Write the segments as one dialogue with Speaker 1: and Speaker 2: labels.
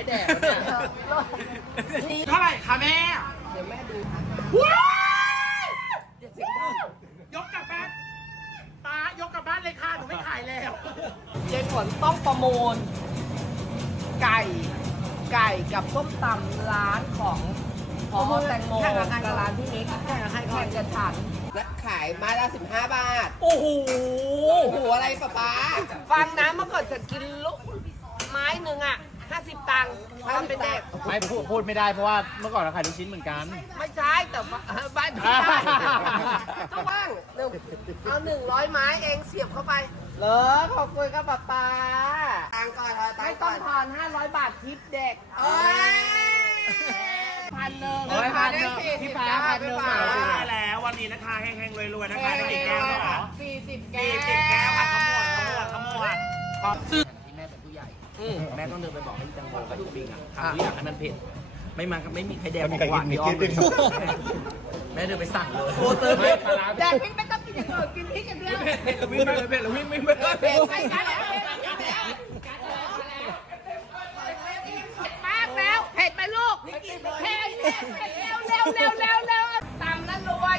Speaker 1: ให้แดกเนี่ยเท่าไหร่คะแม่เดี๋ยวแม่ดูว้าวอย่าเสียงดังยกกลับบ้านป้ายกกลับบ้านเลยค่ะหนูไม่ขายแล้วเจ๊ฝนต้องประมูลไก่กับส้มตำร้านของพอแตงโมกับร้านที่เอ็กซ์แข่งกันฉันและขายไม้ละ15 บาทโอ้โหอะไรป๊าฟังนะเมื่อก่อนฉันกินลูกไม้หนึ่งอ่ะ50 ตังค์ตอนเป็นเด็ก
Speaker 2: ไม่พูดไม่ได้เพราะว่าเมื่อก่อนเราขายลูกชิ้นเหมือนกัน
Speaker 1: ไม่ใช่แต่บ้านพี่ได้ทุกบ้างเอา100 ไม้เองเสียบเข้าไปเหรอขอบคุณครับป๊าตังก่อนไม่ต้องทอน500 บาททิปเด็ก1,000
Speaker 2: พี่ฟ้า1,000
Speaker 3: แล้ววันนี้นะคะแห้งๆรวยๆนะคะได้กี่แก้วเหรอ
Speaker 1: 40 แก้ว
Speaker 3: 40 แก้วค่ะขมวด
Speaker 2: ซื้อที่แม่เป็นผู้ใหญ่แม่ต้องเดินไปบอกให้พี่ตังโมกับพี่ปิงทำทุกอย่างให้มันเผ็ดไม่มีใครแดกของหวานพี่อ้อมแม่เดินไปสั่งเลย
Speaker 1: แดกพริกไม่ต้องกินอย่างอื่นกินพริกอย่างเดียว
Speaker 2: วิ่งไปเลยวิ่งไป
Speaker 1: เผ็ดไปกันแล้วมากแล้วเผ็ดไหมลูกเผ็ดเร็วตำแล้วรวย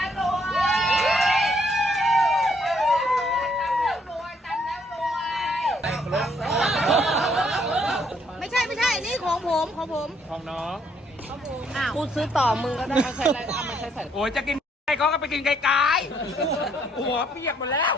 Speaker 1: ไม่ใช่นี่ของผม
Speaker 2: ของน้อง
Speaker 1: กูซื้อต่อมึงก็ได้เอาใส่อะไรเอามาใส่
Speaker 2: โอ้ยจะกินไก่ก็ไปกินไก่ๆหัวเปียกหมดแล้ว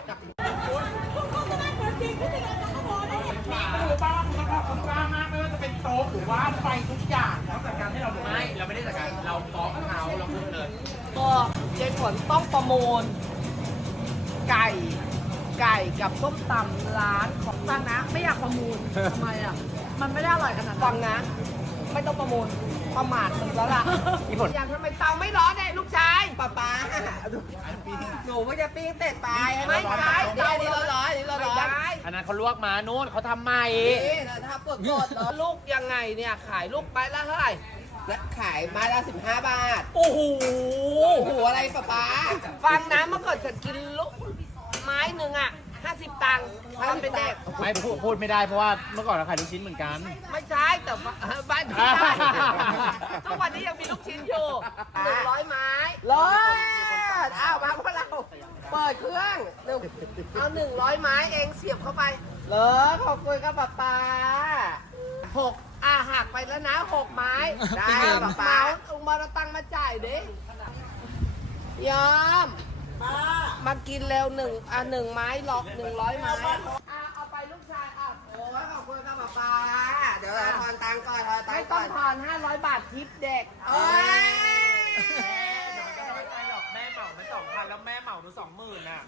Speaker 3: บ้านมันก็กล้ามากไม่ว่าจะเป็นโต๊ะหรือว่าไฟทุกอย่างแล้วจัดการให้เรา
Speaker 2: เราไม่ได้จัดการเราฟ้องเขาเราพูดเลย
Speaker 1: ก็เจ๊ฝนต้องประมูลไก่กับส้มตำร้านของฟังนะไม่อยากประมูลทำไมอ่ะมันไม่ได้อร่อยขนาดฟังนะไม่ต้องประมูลประมาทมึงแล้วล่ะอย่างทำไมเตาไม่ร้อนเนี่ยลูกชายป๊าหนูไม่จะปิ้งเตะตายไม่ใช่เตานี้ร้อน
Speaker 2: อันนั้นเขาลวกมานู่นเขาทำใหม่
Speaker 1: ถ้าปวดลูกยังไงเนี่ยขายลูกไปละเท่าไหร่และขายไม้ละ15 บาทโอ้โหอะไรป๊าฟังนะเมื่อก่อนฉันกินลูกไม้หนึ่งอ่ะ50 ตังค์ตอนเป็นเด็ก
Speaker 2: ไม่พูดไม่ได้เพราะว่าเมื่อก่อนเราขายลูกชิ้นเหมือนกัน
Speaker 1: ไม่ใช่แต่บ้านพี่ได้ทุกวันนี้ยังมีลูกชิ้นอยู่100 ไม้อ้าวมาพวกเราเปิดเครื่องเอา100 ไม้เองเสียบเข้าไปเหรอขอบคุณครับป๊า6หักไปแล้วนะ6 ไม้ได้ป๊าเอามาตังมาจ่ายดิยอมมากินเร็ว1 ไม้หลอก100 ไม้เอาไปลูกชายโอ้ยขอบคุณครับป๊าเดี๋ยวทอนตังก่อนไม่ต้องทอน500 บาททิปเด็ก
Speaker 2: แม่เหมามา2,000แล้วแม่เหมาหนู20,000น่ะ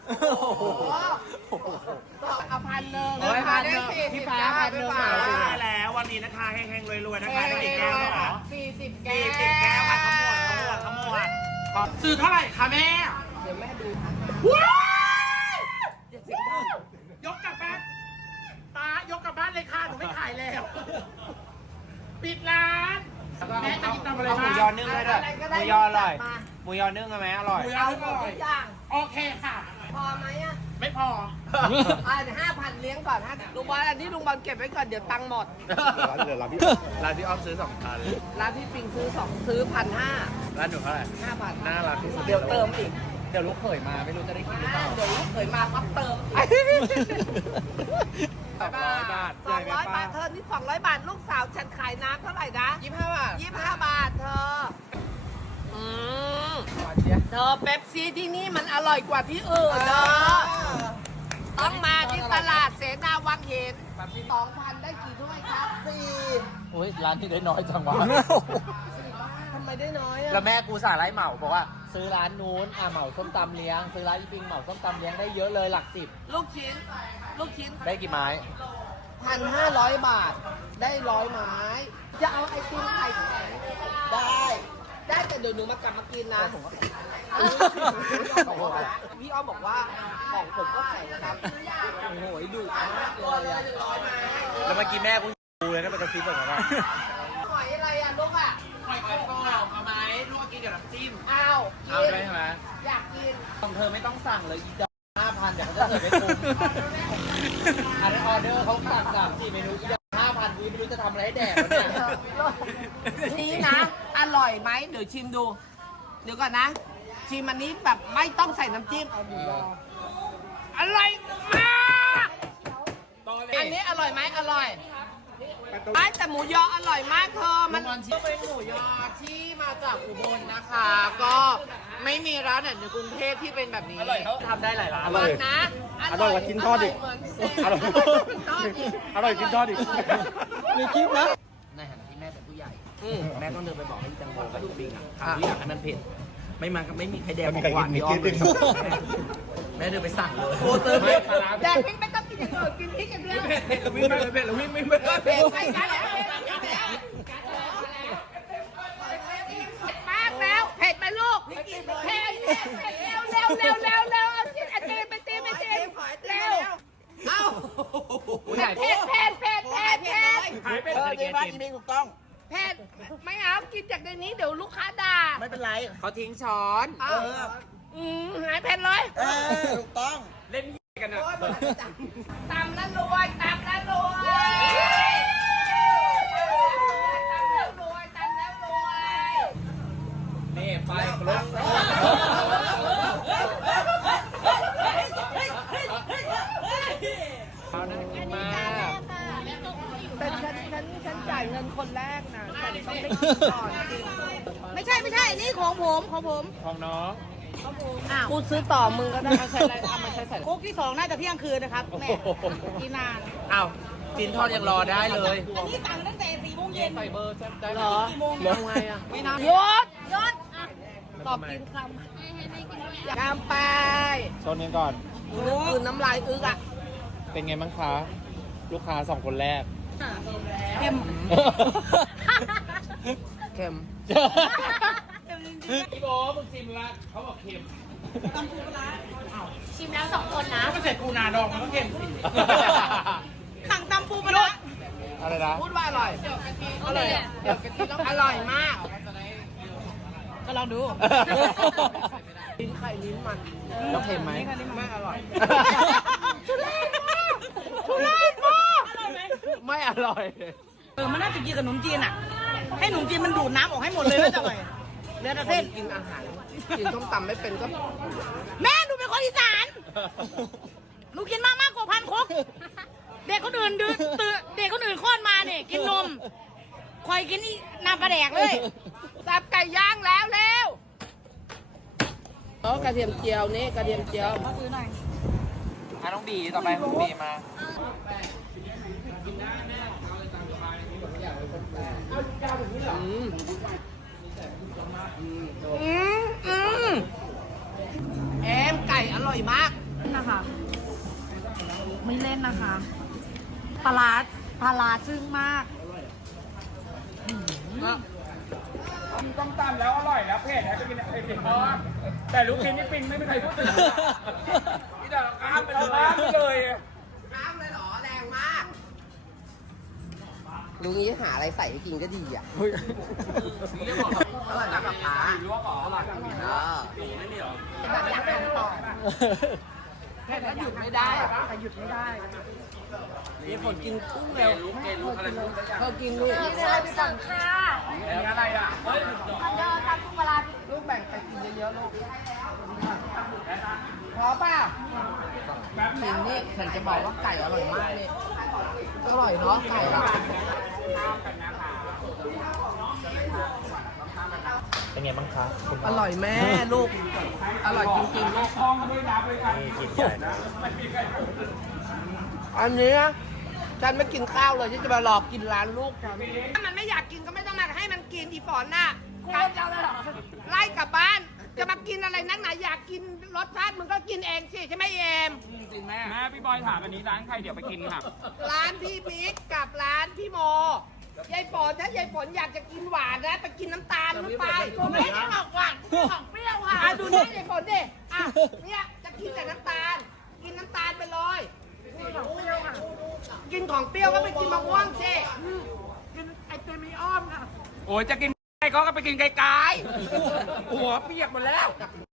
Speaker 1: เอา1,000
Speaker 2: พี่ฟ้า1,000
Speaker 3: แล้ววันนี้นะคะแห้งๆรวยๆนะคะได้กี่แก้วเหรอ
Speaker 1: 40 แก้ว
Speaker 3: ค่ะขมวดซื้อเท่าไหร่คะแม่
Speaker 1: เดี๋ยวแม่ดู
Speaker 3: ว้าวอย่าเสียงดังยกกลับบ้านป้ายกกลับบ้านเลยค่ะหนูไม่ขายแล้วปิดร้านแม่จะกินอะไร
Speaker 2: หมูยอนึ่งได้ด้วยหมูยออร่อยหมูยอนึ่งไหมอร่อย
Speaker 1: เอาหมดทุกอย่าง
Speaker 3: โอเคค่ะ
Speaker 1: พอไหมอ่ะ
Speaker 3: ไม่พอ
Speaker 1: 5,000เลี้ยงก่อนลุงบอลอันนี้ลุงบอลเก็บไว้ก่อนเดี๋ยวตังค์หมด
Speaker 2: ร้านพี่อ้อมซื้อ2,000
Speaker 1: ร้านพี่ปิงซื้อ1,500
Speaker 2: ร้านหนูเท่าไหร่
Speaker 1: 5,000
Speaker 2: น่ารักที่สุด
Speaker 1: เดี๋ยวเติมอีก
Speaker 2: เดี๋ยวลูกเขยมาไม่รู้จะได้กินหรือเปล่า
Speaker 1: เดี๋ยวลูกเขยมาปั๊บเติม
Speaker 2: 200 บาท
Speaker 1: 200 บาทเธอนี่200 บาทลูกสาวฉันขายน้ำเท่าไหร่นะ25 บาทเธอเธอเป๊ปซี่ที่นี่มันอร่อยกว่าที่อื่นเธอต้องมาที่ตลาดเสนาวังเห็น2,000ได้กี่ถ้วยครับ4
Speaker 2: โอ้ยร้านที่ได้น้อยจังวะ
Speaker 1: ทำไมได้น้อยอ่ะ
Speaker 2: แล้วแม่กูสั่งไรเหมาบอกว่าซื้อร้านนู้นเหมาส้มตำเลี้ยงซื้อร้านอีปิงเหมาส้มตำเลี้ยงได้เยอะเลยหลัก10
Speaker 1: ลูกชิ้น
Speaker 2: ได้กี่ไม้
Speaker 1: 1,500 บาทได้100 ไม้จะเอาไอติมไข่แข็งได้แต่เดี๋ยวหนูมากลับมากินนะพี่อ้อมบอกว่าของผมก็แข็งครับโอ้โหดุมากเลย100 ไม้
Speaker 2: แล้วเมื่อกี้แม่กูดูเลยนะมันจะฟิตแบบนั้น
Speaker 1: หอยอะไรอ่ะลูกอ่ะ
Speaker 2: หอยกรอบเอาไหมลูกกินกับน้ำจิ้ม
Speaker 1: เอา
Speaker 2: ได้ใช่ไหม
Speaker 1: อยากกิน
Speaker 2: ของเธอไม่ต้องสั่งเลยอีก5,000เดี๋ยวเขาจะเสิร์ฟให้คุณอันออเดอร์เขาสั่ง3-4 เมนูอีก5,000ไม่รู้จะทำอะไรให้แดกเนี่ย
Speaker 1: อยไหมเดี๋ยวชิมดู เดี๋ยวก่อนนะ ชิมอันนี้แบบไม่ต้องใส่น้ำจิ้มอร่อยมากอันนี้อร่อยไหมอร่อยไม่แต่หมูยออร่อยมากเธอมันเป็นหมูยอที่มาจากอุบลนะคะ ก็ไม่มีร้านไหนในกรุงเทพที่เป็นแบบนี้อร่อยเขาทำได้หลายร้านนะ
Speaker 4: อร่อยกว่ากินทอดอีก
Speaker 1: อร่อยกว่ากินทอดอีก
Speaker 4: อร่อยกินทอดอีกมีคลิปนะ
Speaker 2: ในฐานะที่แม่เป็นผู้ใหญ่แม่ต้องเดินไปบอกให้พี่แตงโมกับพี่บิงทำทุกอย่างให้มันเผ็ดไม่มาก็ไม่มีใครแดกของหวานพี่อ้อมเลยแม่เดินไปสั่งเลย
Speaker 1: โอ้เติมเผ็ดแดกพริกไม่ต้องกินอย่างอื่นกินพริกอย่างเดียว
Speaker 2: เผ็ดวิ่งไปเลยเผ็ดวิ่งไปเลย
Speaker 1: เผ็ดไปกันแล้วเผ็ดมากแล้วเผ็ดไหมลูกเผ็ดเร็วเร็วเร็วเร็วเร็วเอาตีไปตีไปตีเร็วเอ้าเผ็ดเผ็ดเผ็ดเผ็ดเผ็ดเผ็ด
Speaker 3: หายไปเลยในบ้านอีเมลถูกต้อง
Speaker 1: เผ็ดไม่เอากินจากในนี้เดี๋ยวลูกค้าด่า
Speaker 3: ไม่เป็นไร
Speaker 2: เขาทิ้งช้อน
Speaker 1: หายเผ็ดเลย
Speaker 3: ถูกต้อง
Speaker 2: เล่นกันอ่ะ
Speaker 1: ตำแล้วรวยตำแล้วรวยตำแล้วรวยตำแล้วรวย
Speaker 2: นี่ไปครบ
Speaker 1: แต่ฉันจ่ายเงินคนแรกนะแต่ต้องได้กินก่อนจริง
Speaker 5: ไม่ใช่อันนี้ของผม
Speaker 4: ของน้อง
Speaker 5: อ้าว
Speaker 1: กูซื้อต่อมึงก็ได้เอาใช้อะไรเอามาใช้ใส่
Speaker 5: โค้กที่สองน่าจะเที่ยงคืนนะครับแม่กินนาน
Speaker 2: อ้าวจินทอดยังรอได้เลย
Speaker 5: อันนี้สั่งตั้งแต่4 โมงเย็น
Speaker 1: เหรอ
Speaker 5: กี่โมง
Speaker 1: ยังไงอ่ะ
Speaker 5: ไม่นาน
Speaker 1: ยศ
Speaker 5: ยศ
Speaker 1: ตอบกินคำกามไป
Speaker 4: โซนนี้ก่อน
Speaker 1: คืนน้ำลายอึกอ่ะ
Speaker 4: เป็นไงบ้างคะ ลูกค้า2 คนแรก
Speaker 5: เค็ม
Speaker 1: เค็ม
Speaker 2: พี่โบมึงชิมละเขาบอกเค็ม
Speaker 5: ชิมแล้ว2 คนนะ
Speaker 3: ไม่ใส่ปูนาดองมันก็เค็มสิ
Speaker 5: สั่งตำปูปลาร้า
Speaker 4: อะไรนะ
Speaker 1: พูดว่าอร่อยอร่อยอร่อยมาก
Speaker 5: ก็ลองดู
Speaker 1: ลิ้นไข่ลิ้นมัน
Speaker 2: แล้วเค็มไหม
Speaker 1: ไม่อร่อย
Speaker 5: ทุเรศมากอร่อยไหม
Speaker 2: ไม่อร่อย
Speaker 5: มันน่าจะกินกับขนมจีนอ่ะ ให้ขนมจีนมันดูดน้ำออกให้หมดเลยแล้วจะอร่อยเหลือแต่เส้น
Speaker 1: กินอาหารกินส้มตำไม่เป็นก็
Speaker 5: แม่หนูเป็นคนอีสานหนูกินมากกว่า1,000 ครกเด็กคนอื่นเด็กคนอื่นคลอดมาเนี่ยกินนมคอยกินนี่น้ำปลาแดกเลย
Speaker 1: สับไก่ย่างแล้วเร็วกระเทียมเจียวนี่กระเทียมเจียว
Speaker 5: มาซื้อหน่อย
Speaker 2: น้องบีต่อไปน้องบีมา
Speaker 1: แอมไก่อร่อยมาก
Speaker 5: นะคะไม่เล่นนะคะปลาร้าซึ่งมาก
Speaker 3: ต้องตำแล้วอร่อยแล้วเผ็ดแล้วจะกินไอติมทอดแต่ลูกชิ้นนี่ปิงไม่มีใครพูดถึงนี่แต่ข้ามไปเลย
Speaker 1: น้ำเลยเหรอแรงมากลุงนี้หาอะไรใส่ให้กินก็ดีอ่ะอร่อยนะกับขาลวกหรออร่อยกับไม่มีหรอแบบอยากกินต่อแค่นั้นหยุดไม่ได้แต่หยุดไม่ได้มีคนกินกุ้งเร็วเธอกินด้วย
Speaker 5: สั่งค่ะ
Speaker 3: อะไรอ่ะ
Speaker 5: เดินทำกุ้งปลา
Speaker 1: ลูกแบ่งไปกินเยอะๆลูกพอป่ะกินนี่ฉันจะบอกว่าไก่อร่อยมากเลยอร่อยเนาะไก่อะ
Speaker 4: เป็นไงบ้างคะคุณ
Speaker 1: อร่อยแม่ลูก อร่อยจริงๆลูก
Speaker 3: ทองด้วยนะด้วยกัน
Speaker 4: นี่กินใหญ่นะ
Speaker 1: อันนี้นะฉันไม่กินข้าวเลยฉันจะมาหลอกกินร้านลูกฉันถ้ามันไม่อยากกินก็ไม่ต้องมาให้มันกินอีฝอนน่ะการเจ้าเลยหรอไล่กลับบ้าน จะมากินอะไรนักหนาอยากกินรสชาติมึงก็กินเองสิใช่ไหมเอม
Speaker 3: จริงแม่พี่บอยถามอันนี้ร้านใครเดี๋ยวไปกินค่ะ
Speaker 1: ร้านพี่บิ๊กกับร้านพี่โมยายฝนถ้ายายฝนอยากจะกินหวานนะไปกินน้ำตาลลงไปไม่ได้บอกหวานของเปรี้ยวค่ะดูนี่ยายฝนดิอ่ะเนี่ยจะกินแต่น้ำตาล กินน้ำตาลไปเลยกินของเปรี้ยวก็ไปกินมะม่วงสิกินไอติมมีอ้อมค่ะ
Speaker 3: โอ้ยจะกินไก่ก็ไปกินไกลๆหัวเปียกหมดแล้ว